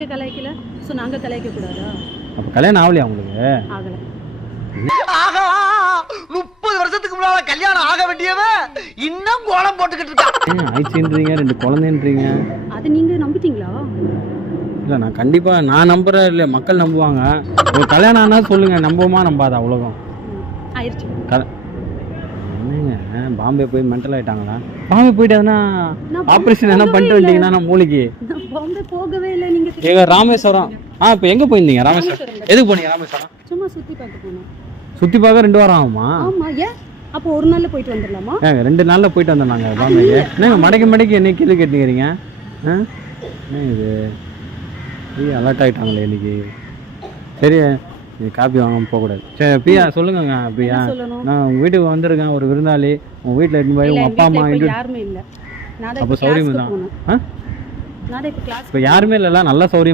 கலாய்க்கல so நாங்க கலாய்க்க கூடாதா? அப்ப கல்யாணம் ஆகலையா உங்களுக்கு? ஆகல. ஆகா 30 வருஷத்துக்கு முன்னால கல்யாணம் ஆக வேண்டியவன் இன்னும் கோலம் போட்டுக்கிட்டு இருக்கான். ஆயிடுச்சுன்றீங்க, 2 குழந்தைன்றீங்க. அது நீங்க நம்பிட்டீங்களா? இல்லை நான் கண்டிப்பாக நான் நம்புறேன், இல்லை மக்கள் நம்புவாங்க. ஒரு கல்யாணம் ஆனால் சொல்லுங்கள், நம்புமா நம்பாதா உலகம்? ஆயிடுச்சு. என்னங்க பாம்பே போய் மென்டல் ஆகிட்டாங்களா? பாம்பே போயிட்டு எதனா ஆப்ரேஷன் என்ன பண்ணிட்டு வந்தீங்கன்னா நான் மூளைக்கு பாம்பே போகவே இல்லை. நீங்க எங்க ராமேஸ்வரம். இப்போ எங்கே போயிருந்தீங்க? ராமேஸ்வரம் எதுக்கு போனீங்க? ராமேஸ்வரம் சும்மா சுத்தி பார்க்க போனோம். சுற்றி பார்க்க 2 வாரம் ஆகுமா? ஆமா. ஏன் அப்போ ஒரு நாள்ல போயிட்டு வந்துடலாமா? ஏங்க 2 நாளில் போயிட்டு வந்தோம் பாம்பேக்கு. என்னங்க மடக்கி என்ன கேள்வி கேட்டுக்கிறீங்க? என்ன இது அலர்ட் ஆகிட்டாங்களே இன்னைக்கு. சரி நீ காப்பி வாங்காமல் போகக்கூடாது. சரி பிரியா சொல்லுங்க. பிரியா நான் உங்கள் வீட்டுக்கு வந்திருக்கேன், ஒரு விருந்தாளி. உங்கள் வீட்டில் எடுத்து போய் உங்கள் அப்பா அம்மா யாருமே இல்லை. அப்போ சௌரியம் தான். நான் இப்போ கிளாஸ் இப்போ யாருமே இல்லைல்ல, நல்ல சௌரியம்.